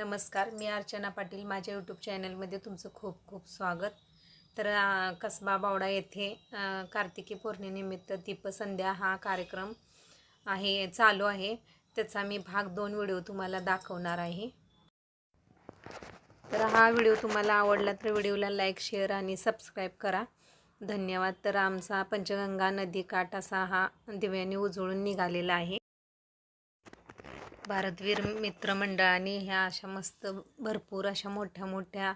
नमस्कार मी अर्चना पाटील. माझ्या यूट्यूब चॅनलमध्ये तुमचं खूप खूप स्वागत. तर कसबा बावडा येथे कार्तिकी पौर्णिमेनिमित्त दीपसंध्या हा कार्यक्रम आहे चालू आहे. त्याचा मी भाग दोन व्हिडिओ तुम्हाला दाखवणार आहे. तर हा व्हिडिओ तुम्हाला आवडला तर व्हिडिओला लाईक शेअर आणि सबस्क्राईब करा. धन्यवाद. तर आमचा पंचगंगा नदीकाठ असा हा दिव्याने उजळून निघालेला आहे. भारतवीर मित्रमंडळाने ह्या अशा मस्त भरपूर अशा मोठ्या मोठ्या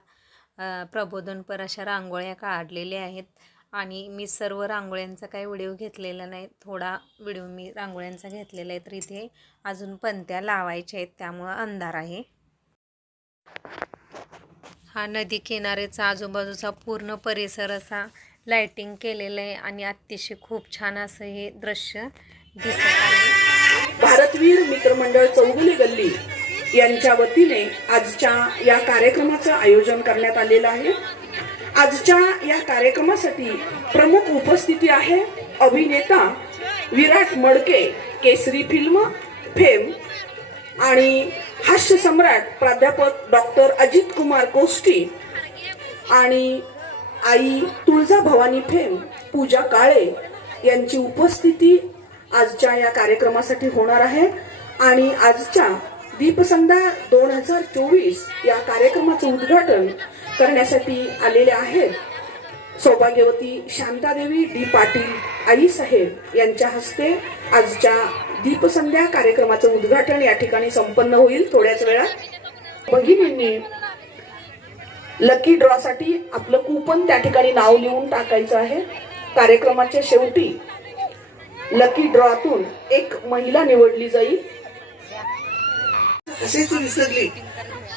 प्रबोधनपर अशा रांगोळ्या काढलेल्या आहेत. आणि मी सर्व रांगोळ्यांचा काही व्हिडिओ घेतलेला नाही थोडा व्हिडिओ मी रांगोळ्यांचा घेतलेला आहे. तर इथे अजून पणत्या लावायच्या आहेत त्यामुळं अंधार आहे. हा नदी किनाऱ्याचा आजूबाजूचा पूर्ण परिसर असा लाइटिंग केलेलं आहे आणि अतिशय खूप छान असं हे दृश्य दिसत आहे. भारतवीर मित्रमंडळ चौगुले गल्ली यांच्या वतीने आजच्या या कार्यक्रमाचं आयोजन करण्यात आलेलं आहे. आजच्या या कार्यक्रमासाठी प्रमुख उपस्थिती आहे अभिनेता विराट मडके केसरी फिल्म फेम आणि हास्य सम्राट प्राध्यापक डॉक्टर अजित कुमार कोष्टी आणि आई तुळजा भवानी फेम पूजा काळे यांची उपस्थिती आजच्या या कार्यक्रमासाठी होणार आहे. आणि आजच्या दीपसंध्या दोन हजार चोवीस या कार्यक्रमाचं उद्घाटन करण्यासाठी आलेले आहेत सौभाग्यवती शांतादेवी डी पाटील आई साहेब यांच्या हस्ते आजच्या दीपसंध्या कार्यक्रमाचं उद्घाटन या ठिकाणी संपन्न होईल थोड्याच वेळात. भगिनींनी लकी ड्रॉसाठी आपलं कुपन त्या ठिकाणी नाव लिहून टाकायचं आहे. कार्यक्रमाच्या शेवटी लकी ड्रॉतून एक महिला निवडली जाईल. असेच विसरली.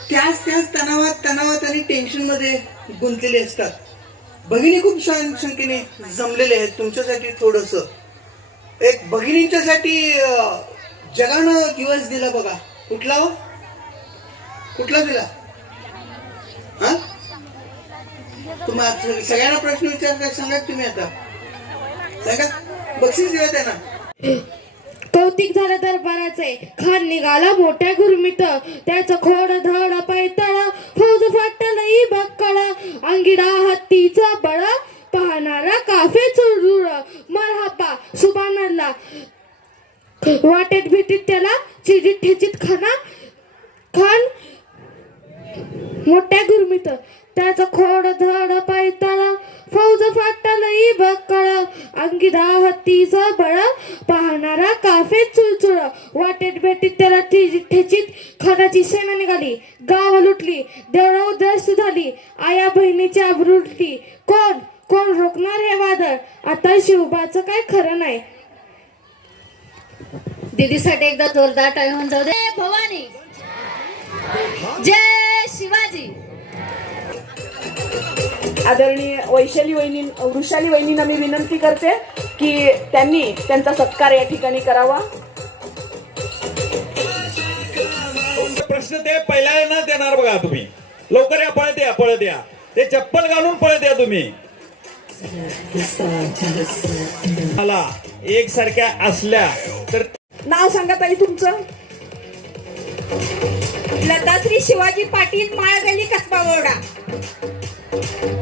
त्याच त्याच तणावात तणावात आणि टेन्शनमध्ये गुंतलेले असतात. भगिनी खूप छान संख्येने जमलेले आहेत तुमच्यासाठी थोडस. एक भगिनींच्यासाठी जगानं दिवस दिला बघा. कुठला हो? कुठला दिला? हा? तुम्हाला सगळ्यांना प्रश्न विचारता सांगा तुम्ही आता. सांगा. बक्षीस दिलं त्यांना. कौतिक झालं दरबाराचे खान निघाला मोठ्या गुरमीत. त्याचं खोड धड पैतळ. फौज फाटल बक्कळ. अंगिडा हत्तीचा बळा. पाहणारा काफे चुरडुळ मरहबा सुबानला वाटेत भेटीत त्याला चिजित ठेचीत खाना. खान मोठ्या गुरमीत. त्याचं खोड धड पायताळ फौज फाटल बक्कळ. अंगिरा हत्ती बळ पाहणारा काफे चुळचुळ. वाटेत भेटीत त्याला ठेचीत ठेचीत खानाची सेना निघाली. गाव लुटली देवळा उद्ध्वस्त झाली. आया बहिणीची आबरू लुटली. कोण? कोण रोखणार हे वादळ? आता शिवबाचं काय खरं नाही. दीदीसाठी एकदा जोरदार टाळी होऊन जाऊ दे. भवानी. जय शिवाजी. आदरणीय वैशाली वहिनी वृषाली वहिनींना मी विनंती करते की त्यांनी त्यांचा सत्कार या ठिकाणी करावा. प्रश्न ते पहिल्यांदा देणार बघा तुम्ही. लवकर या पळत या पळत या. ते चप्पल घालून पळत या तुम्ही. मला एकसारख्या असल्या तर नाव सांगा ताई तुमचं. लताश्री शिवाजी पाटील माळगली कसबा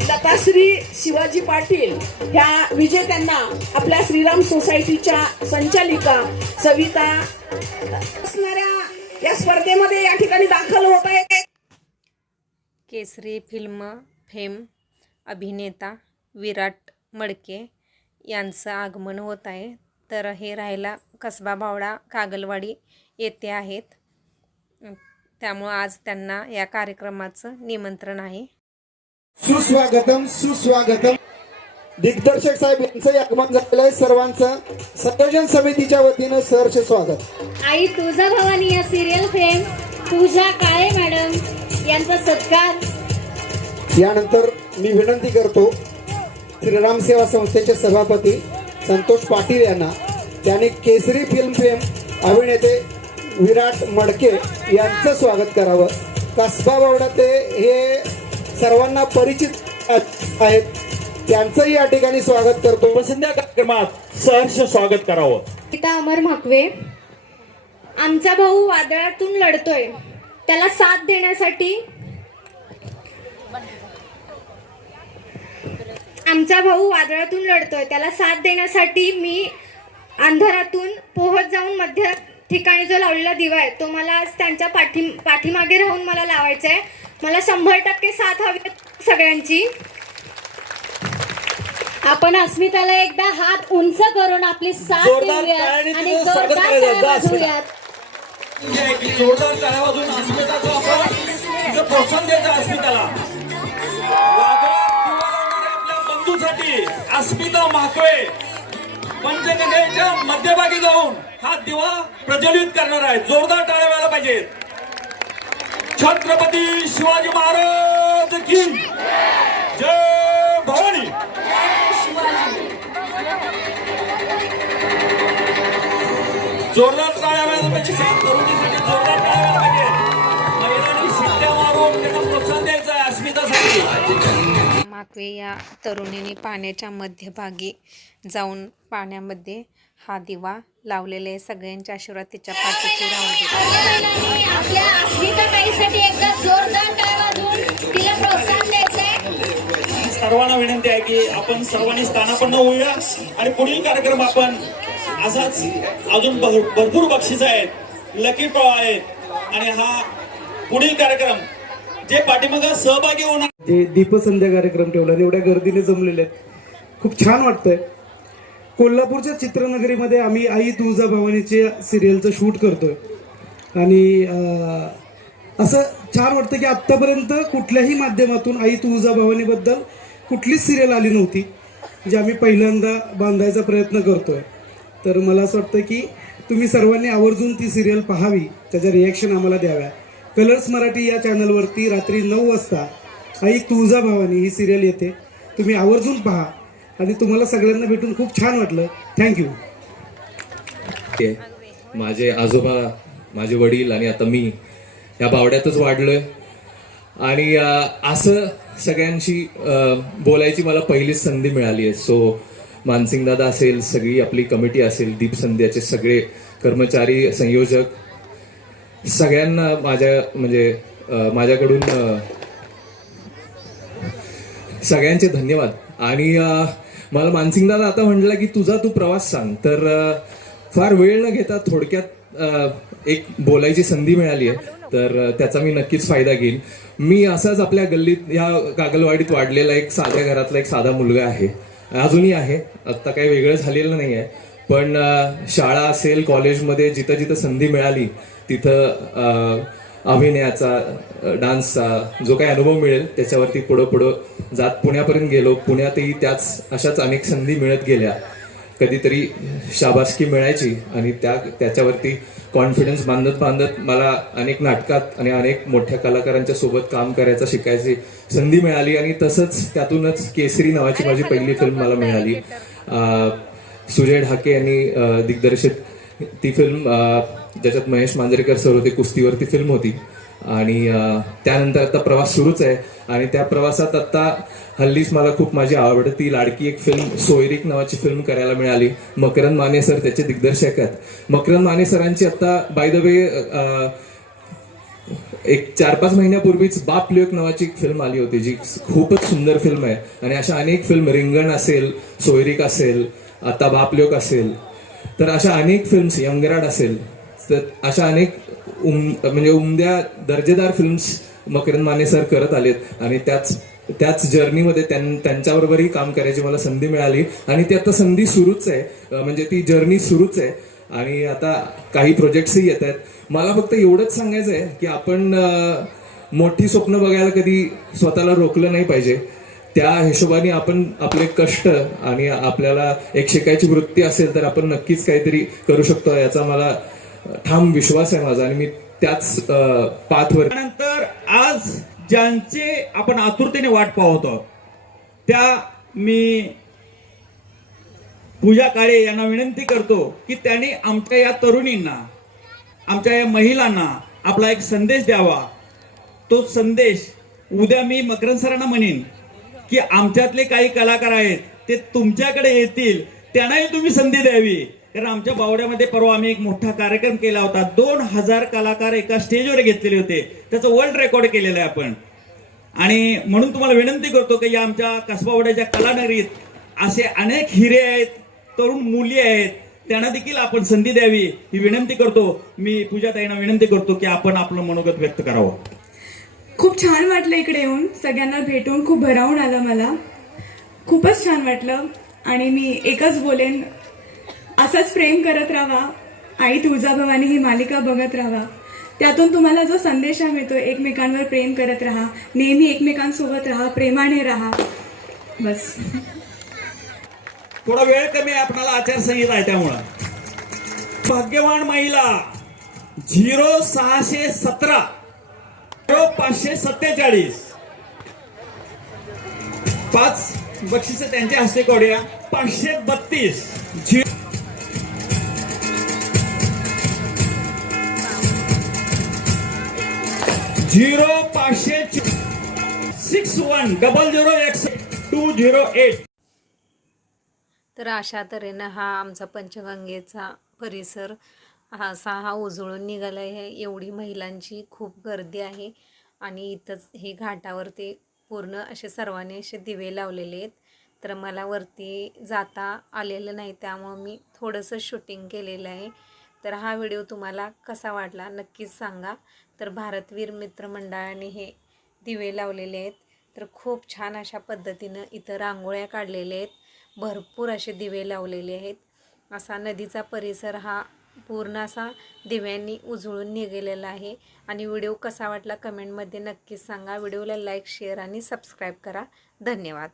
बोर्डा लताश्री शिवाजी पाटील ह्या विजेत्यांना आपल्या श्रीराम सोसायटीच्या संचालिका सविता असणाऱ्या या स्पर्धेमध्ये या ठिकाणी दाखल होत आहेत. केसरी फिल्म फेम अभिनेता विराट मडके यांचं आगमन होत आहे. तर हे राहायला कसबा बावडा कागलवाडी येथे आहेत. त्यामुळं आज त्यांना या कार्यक्रमाचं निमंत्रण आहे. सुस्वागतम सुस्वागतम. दिग्दर्शक साहेब यांचं आगमन झालेलं आहे. सर्वांचं संयोजन समितीच्या वतीनं सहर्ष स्वागत. आई तुळजा भवानी या serial fame Pooja Kale madam यांचा सत्कार. यानंतर मी विनंती करतो श्रीराम सेवा संस्थेचे सभापती संतोष पाटील यांना त्यांनी केसरी फिल्म फेम अभिनेते विराट मडके यांचं स्वागत करावं. कसबा बावडा ते हे सर्वांना परिचित आहेत. त्यांचंही या ठिकाणी स्वागत करतो. कार्यक्रमात सहर्ष स्वागत करावं. गीता अमर म्हाकवे आमचा भाऊ वादळातून लढतोय. त्याला साथ देण्यासाठी आमचा भाऊ वादळातून लढतोय. त्याला साथ देण्यासाठी मी अंधारातून पोहत जाऊन मध्य ठिकाणी जो लावलेला दिवा आहे तो मला आज त्यांच्या पाठी पाठीमागे राहून मला लावायचा आहे मला शंभर टक्के साथ हवी सगळ्यांची आपण अस्मिताला एकदा हात उंच करून आपली साथ जोरदार देऊयात टाळ्यांनी आणि तिचं स्वागत जोरदार करायचं. टाळ्या जा, अस्मिता. वाजवूयात. जे आहे की जोरदार टाळ्या वाजून अस्मिताचं आपण तिचं प्रोत्साहन द्यायचं अस्मिताला वादळात दिवा लावणाऱ्या आपल्या बंधूसाठी अस्मिता माकवे पंचगंगेच्या मध्यभागी जाऊन हा दिवा प्रज्वलित करणार आहे जोरदार टाळ्या व्हायला पाहिजेत छत्रपती शिवाजी महाराज की जय भवानी. जोरदार टाळ्या व्हायला पाहिजे. सात जोरदार टाळ्या व्हायला पाहिजे. महिलांनी शिट्ट्या मारून त्यांना प्रोत्साहन द्यायचं आहे अस्मितासाठी. माकवे या तरुणीने पाण्याच्या मध्यभागी जाऊन पाण्यामध्ये हा दिवा लावलेले आहे. सगळ्यांचे आशीर्वाद तिच्या पाठीशी राहू सर्वांना विनंती आहे की आपण सर्वांनी स्थानापन्न होऊया आणि पुढील कार्यक्रम आपण असाच अजून भर- भरपूर बक्षीस आहेत लकी ड्रॉ आहेत. आणि हा पुढील कार्यक्रम जे पाठीमागं सहभागी होणार जे दीपसंध्या कार्यक्रम ठेवला आणि एवढ्या गर्दीने जमलेले आहेत. खूप छान वाटतंय. कोल्हापूरच्या चित्रनगरीमध्ये आम्ही आई तुळजा भवानीचे सिरियलचं शूट करतोय. आणि असं छान वाटतं की आत्तापर्यंत कुठल्याही माध्यमातून आई तुळजा भवानीबद्दल कुठलीच सिरियल आली नव्हती जे आम्ही पहिल्यांदा बांधायचा प्रयत्न करतोय. तर मला असं वाटतं की तुम्ही सर्वांनी आवर्जून ती सिरियल पाहावी त्याच्या रिॲक्शन आम्हाला द्याव्या. कलर्स मराठी या चॅनलवरती रात्री नऊ वाजता आई तुळजा भवानी ही सिरियल येते. तुम्ही आवर्जून पहा. आणि तुम्हाला सगळ्यांना भेटून खूप छान वाटलं. थँक्यू आहे. माझे आजोबा माझे वडील आणि आता मी या बावड्यातच वाढलोय. आणि असं सगळ्यांशी बोलायची मला पहिलीच संधी मिळाली आहे. सो मानसिंग दादा असेल सगळी आपली कमिटी असेल दीप संध्याचे सगळे कर्मचारी संयोजक सगळ्यांना माझ्या म्हणजे माझ्याकडून सगळ्यांचे धन्यवाद. आणि मला मानसिंगदादा आता म्हटलं की तुझा तू प्रवास सांग. तर फार वेळ न घेता थोडक्यात एक बोलायची संधी मिळाली आहे. तर त्याचा मी नक्कीच फायदा घेईन. मी असाच आपल्या गल्लीत या कागलवाडीत वाढलेला एक साध्या घरातला एक साधा मुलगा आहे. अजूनही आहे. आता काही वेगळं झालेलं नाही आहे. पण शाळा असेल कॉलेजमध्ये जिथं जिथं संधी मिळाली तिथं अभिनयाचा डान्सचा जो काही अनुभव मिळेल त्याच्यावरती पुढं पुढं जात पुण्यापर्यंत गेलो. पुण्यातही त्याच अशाच अनेक संधी मिळत गेल्या. कधीतरी शाबासकी मिळायची आणि त्या त्याच्यावरती कॉन्फिडन्स बांधत बांधत मला अनेक नाटकात आणि अनेक मोठ्या कलाकारांच्या सोबत काम करायचं शिकायची संधी मिळाली आणि तसंच त्यातूनच केसरी नावाची माझी पहिली फिल्म मला मिळाली. सुजय ढाके यांनी दिग्दर्शित ती फिल्म ज्याच्यात महेश मांजरेकर सर होते कुस्तीवरती फिल्म होती. आणि त्यानंतर आता प्रवास सुरूच आहे. आणि त्या प्रवासात आता हल्लीच मला खूप माझी आवडती लाडकी एक फिल्म सोयरिक नावाची फिल्म करायला मिळाली. मकरंद माने सर त्याचे दिग्दर्शक आहेत. मकरंद माने सरांची आता बाय द वे एक चार पाच महिन्यापूर्वीच बाप लेक नावाची एक फिल्म आली होती जी खूपच सुंदर फिल्म आहे. आणि अशा अनेक फिल्म रिंगण असेल सोयरिक असेल आता बाप लेक असेल तर अशा अनेक फिल्म्स यंगराड असेल तर अशा अनेक उम म्हणजे उमद्या दर्जेदार फिल्म्स मकरंद माने सर करत आलेत. आणि त्याच त्याच जर्नीमध्ये त्यां त्यांच्याबरोबरही काम करायची मला संधी मिळाली. आणि ती आता संधी सुरूच आहे. म्हणजे ती जर्नी सुरूच आहे. आणि आता काही प्रोजेक्ट्सही येत आहेत. मला फक्त एवढंच सांगायचं आहे की आपण मोठी स्वप्न बघायला कधी स्वतःला रोखलं नाही पाहिजे. त्या हिशोबाने आपण आपले कष्ट आणि आपल्याला एक शिकायची वृत्ती असेल तर आपण नक्कीच काहीतरी करू शकतो. याचा मला ठाम विश्वास आहे माझा आणि मी त्याच पाथवर नंतर आज ज्यांचे आपण आतुरतेने वाट पाहत आहोत त्या मी पूजा काळे यांना विनंती करतो की त्यांनी आमच्या या तरुणींना आमच्या या महिलांना आपला एक संदेश द्यावा. तो संदेश उद्या मी मकरन सरांना म्हणेन की आमच्यातले काही कलाकार आहेत ते तुमच्याकडे येतील त्यांनाही तुम्ही संधी द्यावी. कारण आमच्या बावड्यामध्ये परवा आम्ही एक मोठा कार्यक्रम केला होता. दोन हजार कलाकार एका स्टेजवर घेतलेले होते. त्याचं वर्ल्ड रेकॉर्ड केलेलं आहे आपण. आणि म्हणून तुम्हाला विनंती करतो की या आमच्या कसबावड्याच्या कलानगरीत असे अनेक हिरे आहेत तरुण मुली आहेत त्यांना देखील आपण संधी द्यावी ही विनंती करतो. मी पूजाताईंना विनंती करतो की आपण आपलं मनोगत व्यक्त करावं. खूप छान वाटलं इकडे येऊन. सगळ्यांना भेटून खूप भरावून आलं मला. खूपच छान वाटलं. आणि मी एकच बोलेन असंच प्रेम करत राहा. आई तुळजाभवानी ही मालिका बघत राहा. त्यातून तुम्हाला जो संदेश मिळतो एकमेकांवर प्रेम करत राहा. नेहमी एकमेकांसोबत राहा प्रेमाने राहा. बस. थोडा वेळ कमी आहे आपणाला आचारसंहिता आहे त्यामुळं. भाग्यवान महिला झिरो सहाशे सतरा झिरो पाचशे सत्तेचाळीस. पाच बक्षिस त्यांच्या हस्ते कोड्या पाचशे बत्तीस. झिरो झिरो पाचशे six one double zero x two zero eight. तर अशा तऱ्हेनं हा आमचा पंचगंगेचा परिसर हा असा हा उजळून निघाला आहे. एवढी महिलांची खूप गर्दी आहे आणि इथंच हे घाटावर ते पूर्ण असे सर्वांनी असे दिवे लावलेले आहेत. तर मला वरती जाता आलेलं नाही त्यामुळं मी थोडंसं शूटिंग केलेलं आहे. तर हा व्हिडिओ तुम्हाला कसा वाटला नक्कीच सांगा. तर भारतवीर मित्रमंडळाने हे दिवे लावलेले आहेत. तर खूप छान अशा पद्धतीनं इथं रांगोळ्या काढलेल्या आहेत. भरपूर असे दिवे लावलेले आहेत. असा नदीचा परिसर हा पूर्ण असा दिव्यांनी उजळून निघालेला आहे. आणि व्हिडिओ कसा वाटला कमेंटमध्ये नक्कीच सांगा. व्हिडिओला लाईक शेअर आणि सबस्क्राईब करा. धन्यवाद.